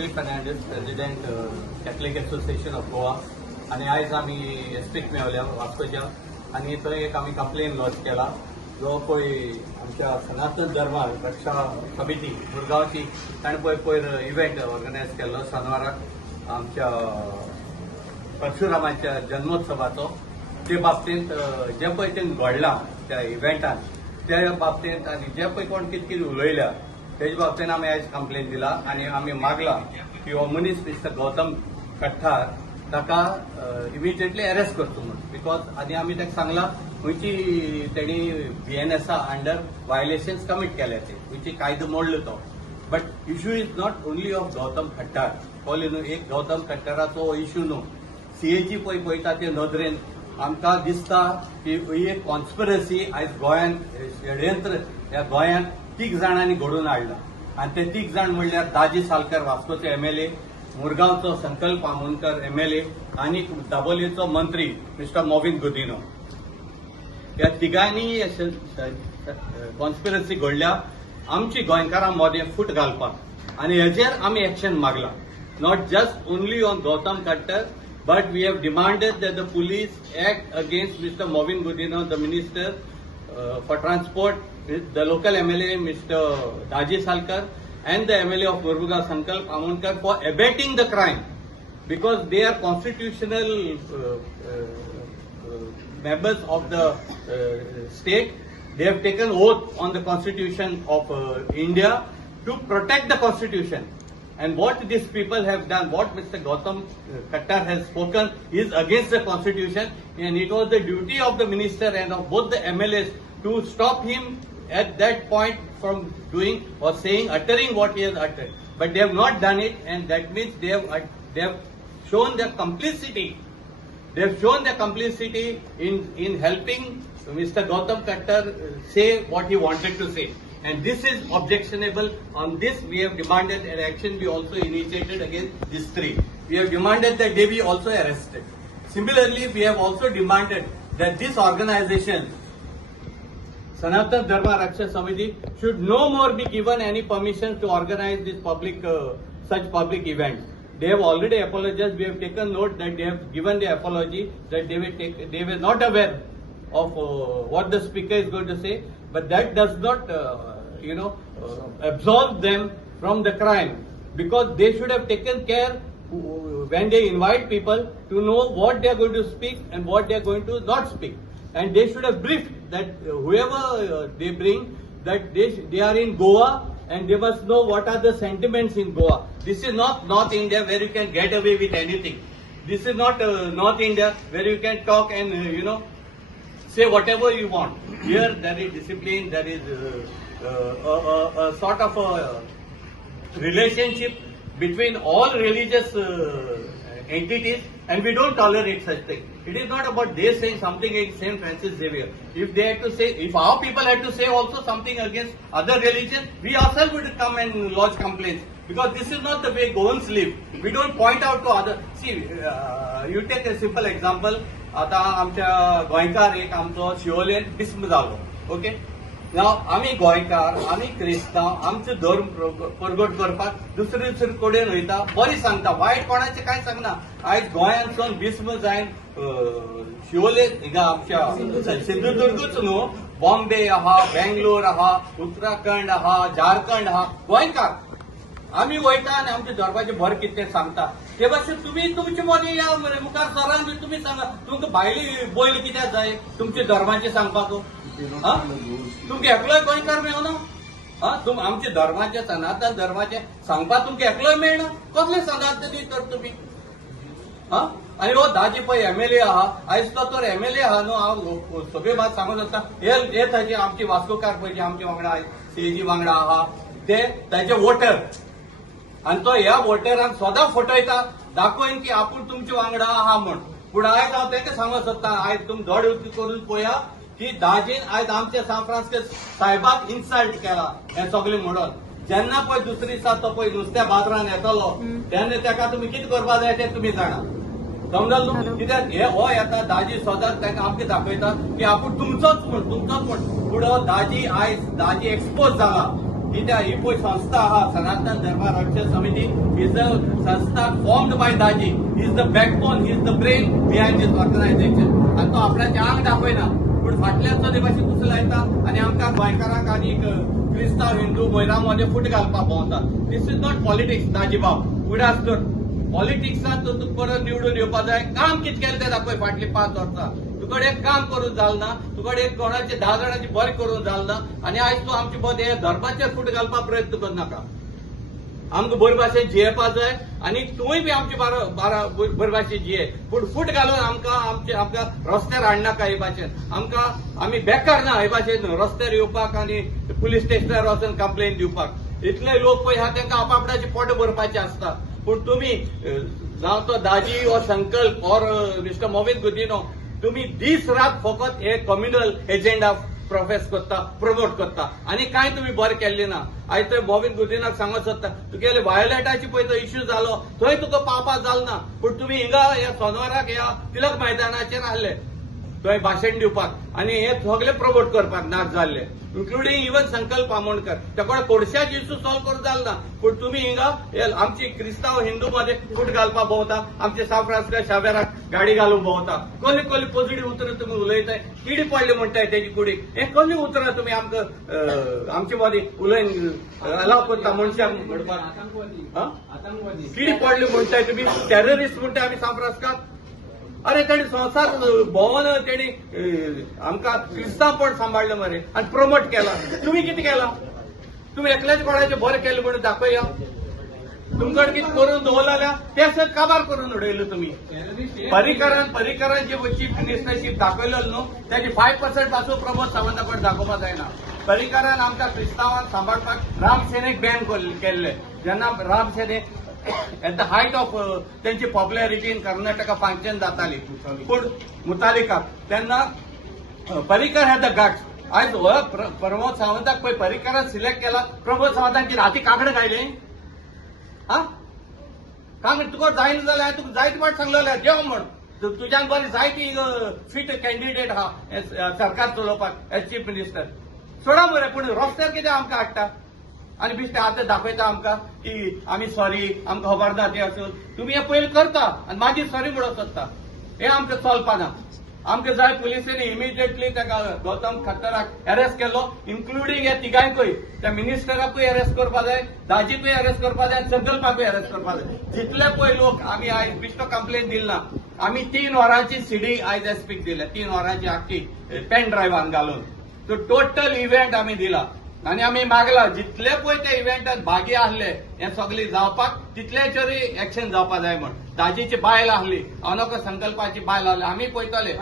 Henry Fernandez, President Catholic Association of Goa. आणि आज आम्ही एसपीक मेवल्या वास्कोच्या आणि थंय एक आम्ही कंप्लेन लॉन्च केला जो पळय आमच्या सनातन धर्म रक्षा समिती मुरगांवची ताणें पयर इव्हेंट ऑर्गनायज केल्लो शेनवाराक आमच्या परशुरामाच्या जन्मोत्सवाचो ते बाबतींत जे पळय तें घडलां त्या इव्हेंटान त्या बाबतींत आनी जे पळय कोण कितें कितें उलयल्या तेजे बाबतींत आमी आयज कंप्लेन दिला आनी आमी मागला की हो मनीस मिस्टर गौतम कट्टार ताका इमिजिएटली अरेस्ट करचो म्हणून बिकॉज आनी आमी ताका सांगला खंयची तेणी BNS अंडर वायलेशन्स कमीट केल्याचे खंयची कायदो मोडलो तो but issue is not only of Gautam Khattar call न्हू एक गौतम खट्टाराचो इश्यू न्हू CAG पळयता ते नदरेन आमकां दिसता की ही एक कॉन्स्पिरसी आयज गोंयान षडयंत्र ह्या गोंयांत 3 जाणांनी घडोवन हाडला आनी ते 3 जाण म्हणल्यार दाजी सालकर वास्कोचे MLA मुरगांवचो संकल्प आमोणकर MLA आणि दाबोलीचो मंत्री मिस्टर मोविन गुदिनो ह्या तिगांनी कॉन्स्पिरसी घडल्या आमची गोंयकारां मदें फूट घालपाक आनी हेजेर आमी एक्शन मागला not just only on Gautam Khattar but we have demanded that the police act against Mr. Movind Gudino, the Minister for Transport, the local MLA Mr. Daji Salkar and the MLA of Murbuga Sankalp Amonkar for abating the crime because they are constitutional members of the state. They have taken oath on the Constitution of India to protect the Constitution. And what these people have done, what Mr. Gautam Khattar has spoken is against the Constitution and it was the duty of the minister and of both the MLAs to stop him at that point from doing or saying, uttering what he has uttered. But they have not done it and that means they have shown their complicity. They have shown their complicity in helping Mr. Gautam Khattar say what he wanted to say. And this is objectionable. On this, we have demanded an action be also initiated against these 3. We have demanded that they be also arrested. Similarly, we have also demanded that this organization, Sanatan Dharma Raksha Samiti, should no more be given any permission to organize this public, such public events. They have already apologized. We have taken note that they have given the apology that they were not aware of what the speaker is going to say, but that does not, absolve them from the crime because they should have taken care when they invite people to know what they are going to speak and what they are going to not speak, and they should have briefed that whoever they bring that they are in Goa and they must know what are the sentiments in Goa. This is not North India where you can get away with anything. This is not North India where you can talk and say whatever you want. Here there is discipline, there is a sort of a relationship between all religious entities and we don't tolerate such thing. It is not about they saying something against St. Francis Xavier. If they had to say, if our people had to say also something against other religions, we ourselves would come and lodge complaints. Because this is not the way Goans live. We don't point out to other. See, you take a simple example. आता आमच्या गोंयकार एक आमचो शिवोलेन बिस्म जालो okay नाव आमी गोंयकार आमी क्रिस्तांव आमचो धर्म परगट करपाक दुसरे कडेन वयता बरी सांगता वायट कोणाचें कांय सांगना आयज गोंयांतसून बिस्म जायन शिवोलेन हिंगा आमच्या सिंधुदुर्गूच न्हू बॉम्बे आहा बेंगलोर आहा उत्तराखंड आहा झारखंड आहा गोंयकार आमी वयता आनी आमच्या धर्माचें भर कितें सांगता ते भाशेन तुमी तुमचे मदें या मरे मुखार सरान बी तुमी सांगा तुमकां भायली बैल कित्याक जाय तुमच्या धर्माचें सांगपाक तुमकां एकलोय गोंयकार मेळना आमच्या धर्माचें सनातन धर्माचें सांगपाक तुमकां एकलोय मेळना कसले सनातनी तर तुमी आनी हो दाजी पळय MLA आहा आयज तो तर MLA आहा न्हू हांव सगळे बात सांगून आसता हे ताजे आमचे वास्कोकार पळय जे आमचे वांगडा CAG वांगडा आहा ते ताजे वोटर आणि तो ह्या वोटरांक सदां फटयता दाखोवन की आपूण तुमच्या वांगडा आहा म्हण पूण आयज हांव ताका सांगूंक सोदता आयज तुमी धोड करून पळया की दाजीन आयज आमच्या सान फ्रांसिस्को सायबाक इन्सल्ट केला हें सगळें म्हणून जेन्ना पळय दुसरे दिसा तो पळय नुस्त्या बाजारान येतलो तेन्ना ताका तुमी कितें करपाक जाय तें तुमी जाणा समजल न्हू कित्याक हे हो येता दाजी सदांच ताका आमकां दाखयता की आपूण तुमचोच म्हण पूण हो दाजी आयज दाजी एक्सपोज जाला ही पळय संस्था आहा सनातन धर्म रक्षण समिती इज द संस्था formed by Daji. He is the backbone, he is the brain behind this organization. आणि तो आपल्याचे आंग दाखयना पूण फाटल्या चले भाशेन उचलायता आनी आमकां गोंयकारांक आनी क्रिस्तांव हिंदू मोयरामध्ये फूट घालपाक भोंवता. दिस इज नॉट पॉलिटिक्स दाजी बाब. फुडें आसतो पॉलिटिक्सांत तूं परत निवडून येवपाक जाय. काम कितें केलें तें दाखय फाटली 5 वर्सां. तुकडे एक काम करून जाल ना, तुकडे एक कोणाचे 10 जाणांची बरें करून जाल ना आनी आयज तूं आमचे बद हे धर्माचेर फूट घालपाक प्रयत्न करनाका. आमकां बरे भाशेन जियेवपाक जाय आनी तुंय बी आमचे बरे भाशेन जिये. पूण फूट घालून आमकां रस्त्यार हाडनाका हे भाशेन. आमी बेकार ना हे भाशेन रस्त्यार येवपाक आनी पुलीस स्टेशनार वचून कंप्लेन दिवपाक. इतले लोक पळय आहा तांकां आपापल्याचे पोट भरपाचे आसता. पूण तुमी जावं तो दाजी वा संकल्प ऑर मिस्टर मोविन गुदिनो तुम्ही दीस रात फकत हे कम्युनल एजेंडा प्रोफेस करता, प्रमोट करता आनी कांय तुम्ही बरें केल्लें ना. आयज थंय मोविन गुदिनाक सांगत सोदता तुगेले वायोलेटाची पळय तो इश्यू जालो थंय तुका पावपाक जाल ना. पूण तुमी हिंगा ह्या सोनवाराक ह्या तिलक मैदानाचेर आहले थंय भाशण दिवपाक आनी हे सगळे प्रमोट करपाक नाच जाल्ले, इन्क्लुडींग इवन संकल्प आमोणकर. तेकोडे कोडशाच इश्यू सॉल्व करूं जाल ना. पूण तुमी हिंगा आमची क्रिस्तांव हिंदू मध्ये फूट घालपाक भोंवता, आमचे साफ राष्ट्रीय शाबेराक गाडी घालून भोंवता. कसली पॉझिटिव्ह उतरां तुमी उलयताय. किडी पडली म्हणटाय तेजी कुडीक. हे कसली उतरां तुमी आमकां आमचे मदीं उलयन अलाव करता मनशाक म्हणपाक. किडी पडली म्हणटाय तुमी, टेररिस्ट म्हणटाय आमी साफ राष्ट्राक. अरे तेणी संवसार भोंवन तेणी आमकां क्रिस्तांवपण सांबाळलें मरे आनी प्रमोट केला. तुमी कितें केलां? तुमी एकल्याच कोणाचें बरें केलें म्हणून दाखया. तुमकडे कितें करून दवरलें जाल्यार तें सगळें काबार करून उडयलें तुमी. पर्रीकरान जे चीफ मिनिस्टरशीप दाखयलेलो न्हू तेजी 5% पासून प्रमोद सावंताकडे दाखोवपाक जायना. पर्रीकरान आमकां क्रिस्तांवांक सांबाळपाक राम सेनेक बॅन केल्ले. जेन्ना राम सेने एट द हायट ऑफ त्यांची पॉप्युलॅरिटी इन कर्नाटका फंक्शन जाताली पूण मुतालिकाक तेन्ना पर्रीकर हॅड द गट्स. आयज प्रमोद सावंताक पळय पर्रीकरान सिलेक्ट केला. प्रमोद सावंतांची राती काकडे गायले. हा कांकड तुका जायना जाल्यार तुका जायते फावट सांगलेले जेव म्हण. तुज्यान बरी जायती फिट कॅन्डिडेट आहा सरकार चलोवपाक एज चीफ मिनिस्टर. सोडा मरे पूण रस्त्यार कितें आमकां हाडटा आनी बिश्टे आतां दाखयता आमकां की आमी सॉरी आमकां खबर ना ते असून. तुमी हे पयलीं करता आनी मागीर सॉरी म्हणत सोदता. हे आमकां चलपाना. आमकां जाय पुलिसेनी इमिजिएटली ताका गौतम खत्तराक अरेस्ट केलो, इन्क्लुडींग हे तिगांयकूय. त्या मिनिस्टराकूय अरेस्ट करपा जाय, दाजीकूय अरेस्ट करपा जाय, संकल्पाकूय अरेस्ट करपा जाय. जितले पळय लोक आमी आयज बिश्टो कंप्लेन दिली ना. आमी 3 वरांची सीडी आयज एसपीक दिल्या, 3 वरांची आख्खी पेन ड्रायव्हान घालून. तो टोटल इव्हेंट आमी दिला आनी आमी मागला जितले पळय त्या इव्हेंटात भागी आहले हे सगळे जावपाक तितल्याचेरूय एक्शन जावपाक जाय म्हण. दाजीची बायल आहली, अनोखो संकल्पाची बायल आहली, आमी पळयताले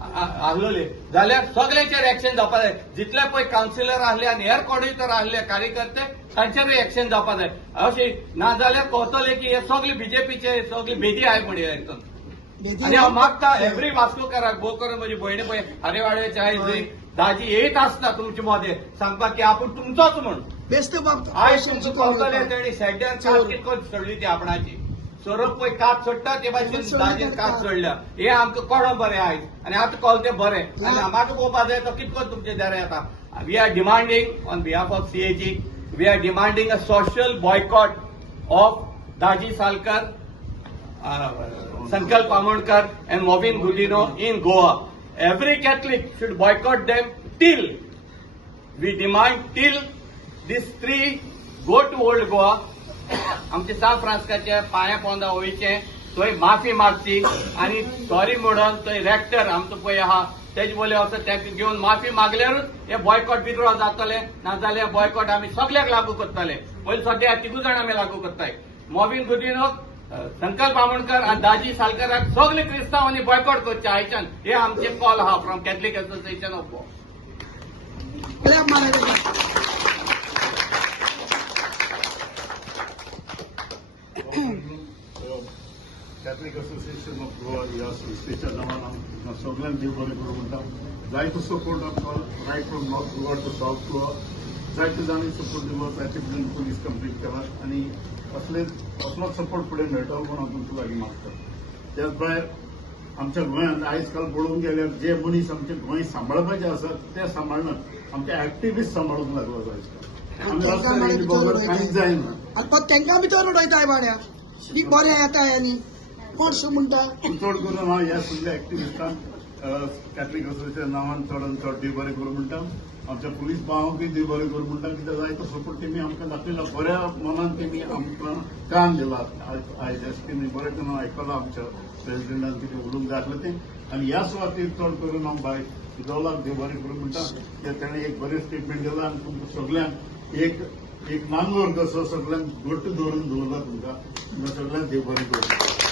आहलोले जाल्यार सगळ्यांचेर एक्शन जावपाक जाय. जितले पळय कावन्सिलर आहले आनी हेर कोर्डिनेटर आहले कार्यकर्ते तांचेरूय एक्शन जावपाक जाय. अशें ना जाल्यार कळटलें की हे सगळे बीजेपीचे सगळी बेदी आय म्हण हितून. आनी हांव मागता एव्हरी वास्कोकाराक भोव करून म्हजी भयणी पळय हारेवाड्याचे आयज दाजी येत आसता तुमचे मध्ये सांगपाक की आपूण तुमचोच म्हण. आयज तुमचो कळटलें तेणी शेड्ड्यार कात कितको चडली ती आपणाची. सोरोप पळय कात सोडटा ते भाशेन दाजीन कात सोडल्या. हे आमकां कळ्ळो बरें आयज आनी आतां कळटा बरें. आनी म्हाका पळोवपाक जाय तो कितको तुमचे दारां येता. We are demanding on behalf of CAG we are demanding a social boycott of Daji Salkar, Sankalp Amonkar and Movin Gudino in Goa. Every Catholic should boycott them till we demand till these 3 go to Old Goa. आमचे San फ्रांस्काचे पांया पोंदा वयचे थंय माफी मागची आनी sorry म्हणून थंय रॅक्टर आमचो पळय आहा तेजे बोले वचत तेका घेवन माफी मागल्यारूच हे बॉयकॉट विथड्रॉ जातले. नाजाल्यार बॉयकॉट आमी सगळ्याक लागू करतले. पयलीं सद्या 3 जाण आमी लागू करताय. मोविन गुदिनो, संकल्प आमोणकर आनी दाजी सालकराक सगळे क्रिस्तांवांनी बॉयकॉट करचे आयच्यान. हे आमचे कॉल आहा from Catholic association of Goa. Catholic association of Goa ह्या संस्थेच्या नांवान हांव सगळ्यांक देव बरें करूं म्हणटा. जायतो सपोर्ट आमकां right from north Goa to south Goa जायते जाणी सपोर्ट दिलो. ताचे फुडें पुलीस कंप्लेंट केला आनी असलोच सपोर्ट फुडें मेळटलो म्हूण हांव तुमचे लागीं मागता. त्याच भायर आमच्या गोंयांत आयज काल पळोवंक गेल्यार जे मनीस आमचे गोंय सांबाळपाचे आसात ते सांबाळनात. आमचे एक्टिविस्ट सांबाळूंक लागला आयज काल. आमी रस्त्यार येयली बरोबर कांयच जायना. आनी पण तांकां भितर उडयताय बाड्या ती बरें येताय आनी कोण शू म्हणटा चड करून हांव ह्या सगळ्या एक्टिविस्टांक कॅथलीक असोसिएशन नांवान चड आनी चड देव बरें करूं म्हणटा. आमच्या पुलीस भावांकूय देव बरें करूं म्हणटा. कित्याक जाय तो सपोर्ट तेमी आमकां दाखयला. बऱ्या मनान तेमी आमकां कान दिला. आयज एसपीन बरें करून आयकलां आमच्या प्रेसिडेंटान कितें उलोवंक जाय आसलें तें. आनी ह्या सुवातेर चड करून हांव भायर इदोलाक देव बरें करूं म्हणटा. कित्याक ताणें एक बरें स्टेटमेंट दिला आनी तुमकां सगळ्यांक एक नांगोर कसो सगळ्यांक घट्ट धरून दवरला तुमकां. सगळ्यांक देव बरें करूं.